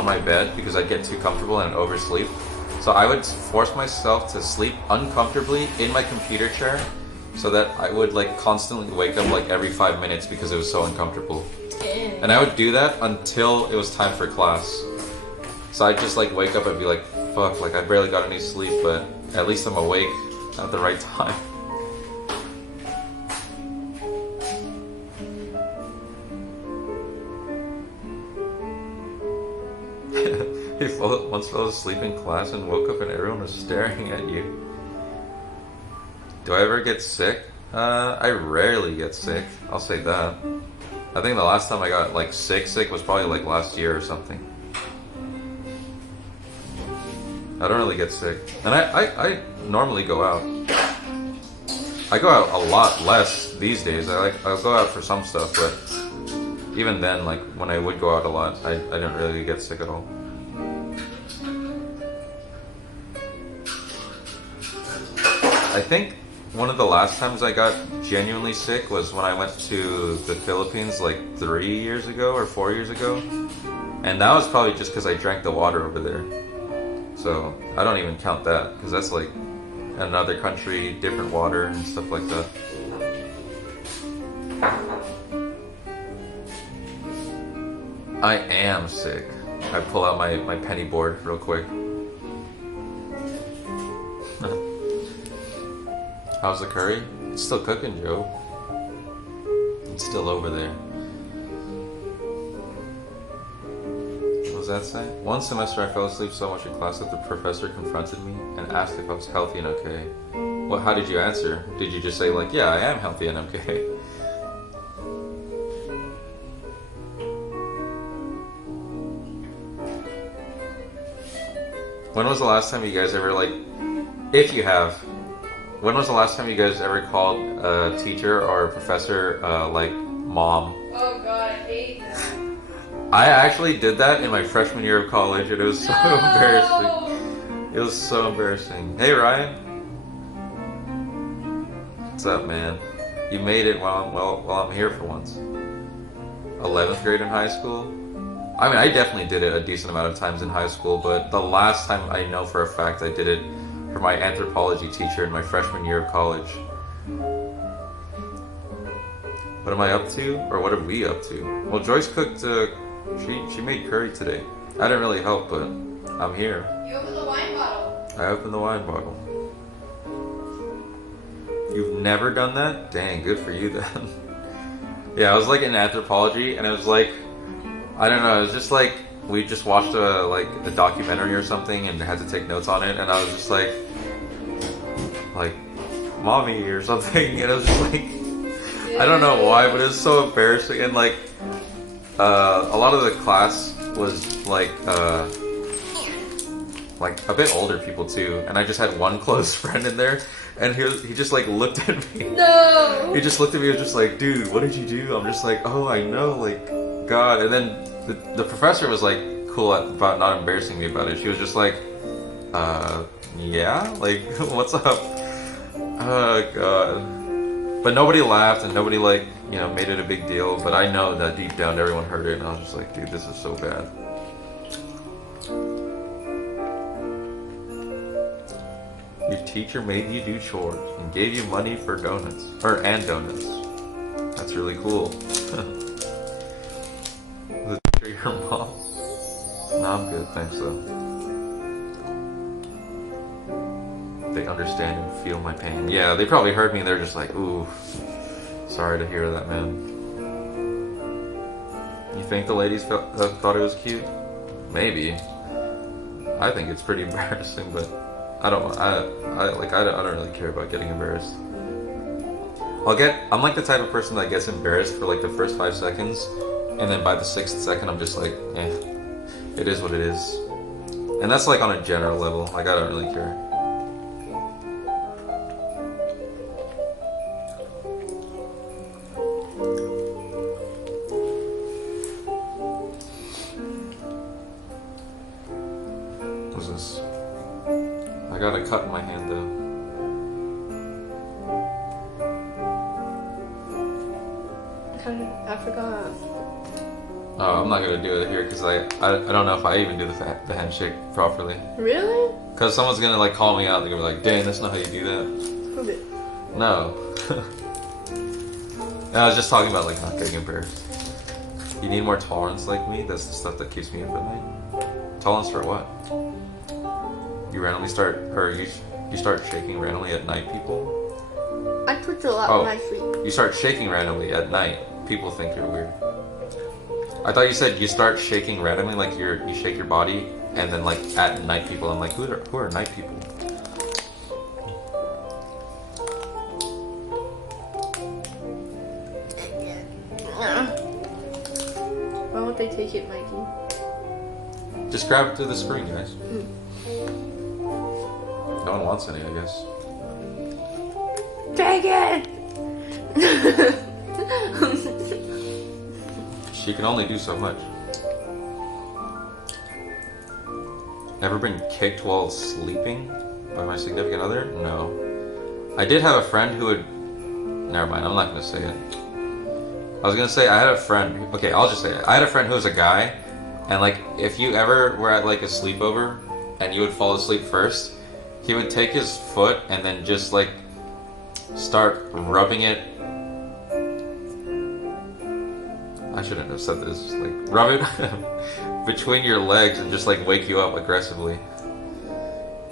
on my bed because I'd get too comfortable and oversleep. So I would force myself to sleep uncomfortably in my computer chair so that I would like constantly wake up like every 5 minutes because it was so uncomfortable. And I would do that until it was time for class. So I'd just like wake up and be like, fuck, like I barely got any sleep, but at least I'm awake at the right time. He once fell asleep in class and woke up and everyone was staring at you. Do I ever get sick? I rarely get sick, I'll say that. I think the last time I got like sick was probably like last year or something. I don't really get sick. And I normally go out. I go out a lot less these days. I'll go out for some stuff, but even then, like when I would go out a lot, I don't really get sick at all. I think one of the last times I got genuinely sick was when I went to the Philippines like 3 years ago or 4 years ago. And that was probably just because I drank the water over there. So I don't even count that because that's like another country, different water and stuff like that. I am sick. I pull out my penny board real quick. How's the curry? It's still cooking, Joe. It's still over there. What was that say? One semester I fell asleep so much in class that the professor confronted me and asked if I was healthy and okay. Well, how did you answer? Did you just say like, yeah, I am healthy and okay? When was the last time you guys ever like, if you have, when was the last time you guys ever called a teacher or a professor like mom? Oh god, I hate that. I actually did that in my freshman year of college and it was so embarrassing. It was so embarrassing. Hey Ryan. What's up, man? You made it while I'm here for once. 11th grade in high school? I mean, I definitely did it a decent amount of times in high school, but the last time I know for a fact I did it for my anthropology teacher in my freshman year of college. What am I up to? Or what are we up to? Well, Joyce cooked, she made curry today. I didn't really help, but I'm here. You opened the wine bottle. I opened the wine bottle. You've never done that? Dang, good for you then. Yeah, I was like in anthropology and it was like, I don't know, it was just like, we just watched a documentary or something and had to take notes on it and I was just like mommy or something and it was just like, I don't know why, but it was so embarrassing and like, a lot of the class was like a bit older people too and I just had one close friend in there and he just like looked at me. No! He just looked at me and was just like, dude, what did you do? I'm just like, oh, I know, like, God. And then the professor was like cool about not embarrassing me about it. She was just like, yeah, like what's up? Oh God. But nobody laughed and nobody like, you know, made it a big deal. But I know that deep down everyone heard it and I was just like, dude, this is so bad. Your teacher made you do chores and gave you money for donuts and donuts. That's really cool. Your mom? No, I'm good, thanks though. They understand and feel my pain. Yeah, they probably heard me and they're just like, ooh, sorry to hear that, man. You think the ladies thought it was cute? Maybe. I think it's pretty embarrassing, but I don't really care about getting embarrassed. I'm like the type of person that gets embarrassed for like the first 5 seconds. And then by the 6th second, I'm just like, it is what it is. And that's like on a general level. Like, I don't really care. What's this? I got a cut in my hand though. I forgot. Oh, I'm not gonna do it here because I don't know if I even do the handshake properly. Really? Because someone's gonna like call me out. They're gonna be like, "Dang, that's not how you do that." Prove it. No. I was just talking about like not getting embarrassed. You need more tolerance like me. That's the stuff that keeps me up at night. Tolerance for what? You randomly start, or you start shaking randomly at night, people? I twitch a lot Oh. when I sleep. You start shaking randomly at night. People think you're weird. I thought you said you start shaking randomly, like you shake your body, and then like at night people. I'm like, who are night people? Why won't they take it, Mikey? Just grab it to the screen, guys. No one wants any, I guess. Take it! She can only do so much. Ever been kicked while sleeping by my significant other? No. I did have a friend who would... Never mind, I'm not going to say it. I was going to say I had a friend... Okay, I'll just say it. I had a friend who was a guy, and like, if you ever were at like a sleepover, and you would fall asleep first, he would take his foot and then just like start rubbing it. I shouldn't have said this. Like, rub it between your legs and just like wake you up aggressively.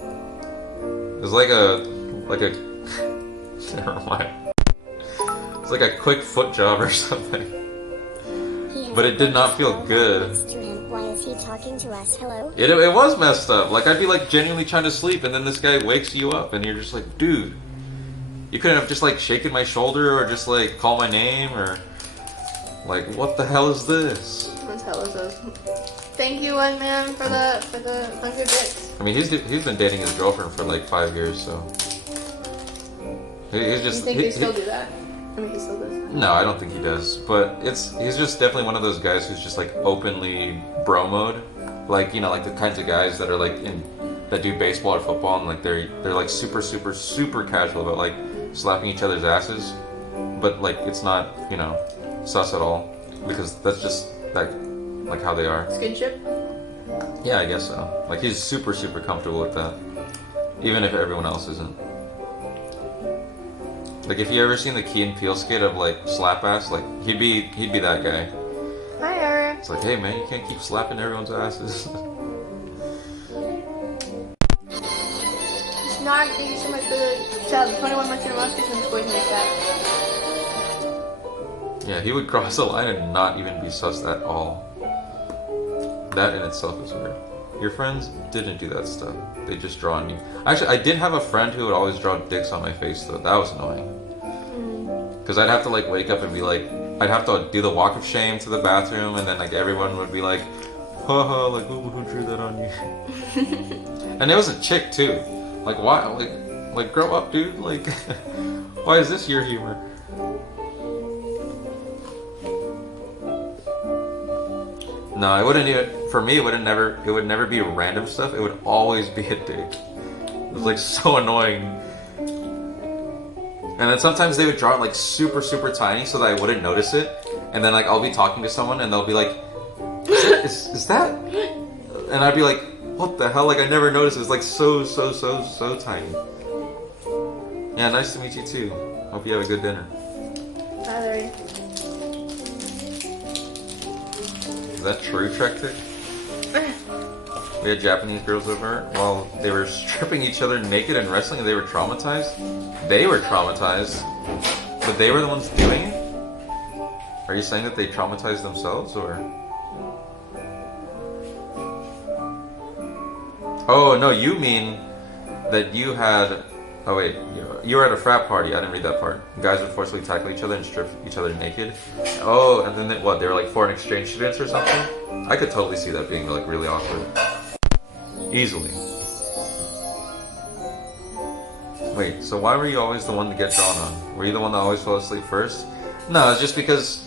It was like a never mind. It's like a quick foot job or something. But it did not feel good. Why is he talking to us? Hello? It was messed up. Like, I'd be like genuinely trying to sleep, and then this guy wakes you up, and you're just like, dude, you couldn't have just like shaken my shoulder or just like call my name or like, what the hell is this? What the hell is this? Thank you, one man, for the 100 bits. I mean, he's been dating his girlfriend for like 5 years, so he's just. You think they still do that? I mean, he still does. No, I don't think he does. But he's just definitely one of those guys who's just like openly bro mode, like, you know, like the kinds of guys that are like that do baseball or football, and like they're like super casual about like slapping each other's asses, but like it's not, you know, sus at all, because that's just like how they are. Skinship? Yeah, I guess so. Like, he's super comfortable with that, even if everyone else isn't. Like, if you ever seen the Key and Peele skit of like slap ass, like he'd be that guy. Hi, Eric. It's like, hey man, you can't keep slapping everyone's asses. It's not. Thank you so much for the child. 21 months in Alaska and scored like that. Yeah, he would cross the line and not even be sus at all. That in itself is weird. Your friends didn't do that stuff. They just draw on you. Actually, I did have a friend who would always draw dicks on my face though. That was annoying. Because I'd have to like wake up and be like, I'd have to do the walk of shame to the bathroom, and then like everyone would be like, haha, like who drew that on you? And it was a chick too. Like, why? Like grow up, dude. Like, why is this your humor? No, it wouldn't even, for me, it would never be random stuff. It would always be a dick. It was like so annoying. And then sometimes they would draw it like super tiny so that I wouldn't notice it. And then like I'll be talking to someone and they'll be like, is that? And I'd be like, what the hell? Like, I never noticed. It was like so tiny. Yeah, nice to meet you too. Hope you have a good dinner. Hi, Larry. Is that true, Trektic? We had Japanese girls over while they were stripping each other naked and wrestling, and they were traumatized. They were traumatized, but they were the ones doing it? Are you saying that they traumatized themselves, or? Oh, no, you mean that you had... Oh, wait, you were at a frat party. I didn't read that part. Guys would forcibly tackle each other and strip each other naked. Oh, and then what, they were like foreign exchange students or something? I could totally see that being like really awkward. Easily. Wait, so why were you always the one to get drawn on? Were you the one that always fell asleep first? No, it's just because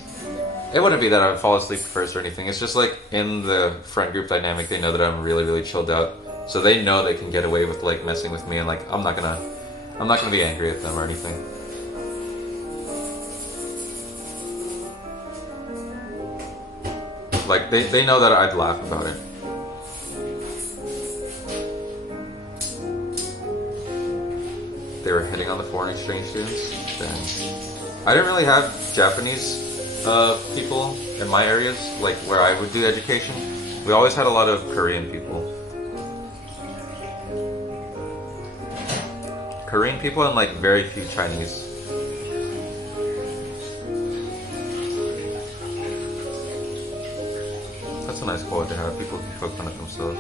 it wouldn't be that I would fall asleep first or anything. It's just like in the friend group dynamic, they know that I'm really chilled out. So they know they can get away with like messing with me, and like I'm not gonna be angry at them or anything. Like they know that I'd laugh about it. They were hitting on the foreign exchange students. Dang. I didn't really have Japanese people in my areas, like where I would do education. We always had a lot of Korean people. Korean people and like very few Chinese. That's a nice quality to have. People who poke fun at themselves.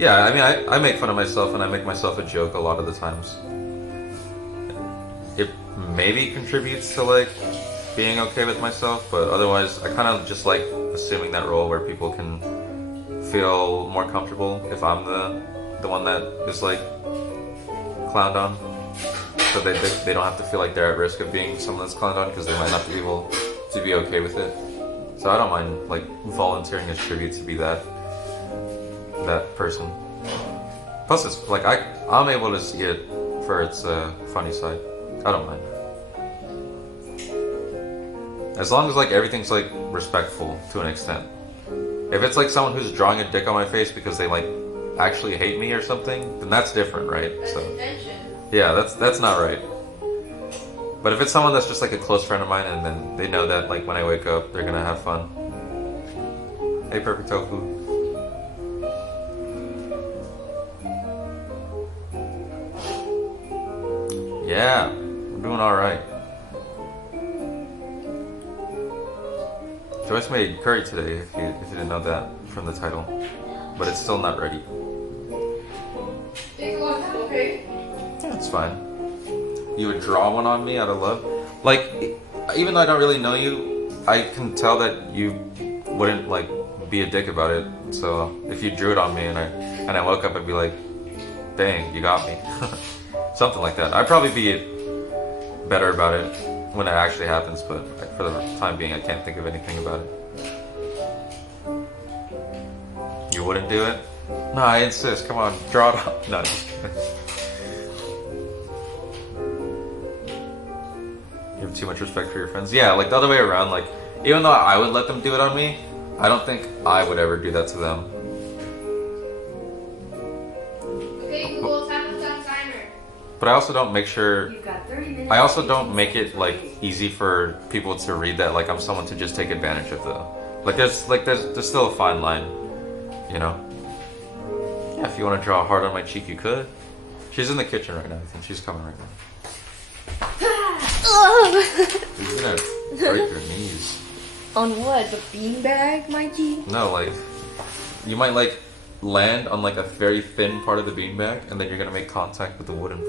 Yeah, I mean, I make fun of myself and I make myself a joke a lot of the times. It maybe contributes to like being okay with myself, but otherwise I kind of just like assuming that role where people can feel more comfortable if I'm the one that is like clowned on, so they don't have to feel like they're at risk of being someone that's clowned on because they might not be able to be okay with it. So I don't mind like volunteering as tribute to be that person. Plus, it's like I'm able to see it for its funny side. I don't mind. As long as like everything's like respectful to an extent. If it's like someone who's drawing a dick on my face because they like actually hate me or something, then that's different, right? That's So intention. yeah, that's not right. But if it's someone that's just like a close friend of mine and then they know that like when I wake up they're gonna have fun. Hey, Perfect Tofu. Yeah, we're doing alright. Joyce made curry today, if you didn't know that from the title. But it's still not ready. Take a look, okay? Yeah, it's fine. You would draw one on me out of love? Like, even though I don't really know you, I can tell that you wouldn't, like, be a dick about it. So, if you drew it on me and I woke up, I'd be like, dang, you got me. Something like that. I'd probably be better about it when it actually happens, but for the time being, I can't think of anything about it. You wouldn't do it? No, I insist. Come on, draw it up. No, just kidding. You have too much respect for your friends. Yeah, like the other way around. Like, even though I would let them do it on me, I don't think I would ever do that to them. Okay, Google, time timer. But I also don't make sure. You've got 30 minutes. I also don't make it like easy for people to read that like I'm someone to just take advantage of though. Like there's still a fine line, you know. Yeah, if you want to draw a heart on my cheek, you could. She's in the kitchen right now. I think she's coming right now. She's gonna break your knees. On what? The beanbag, Mikey? No, like you might like land on like a very thin part of the beanbag, and then you're gonna make contact with the wooden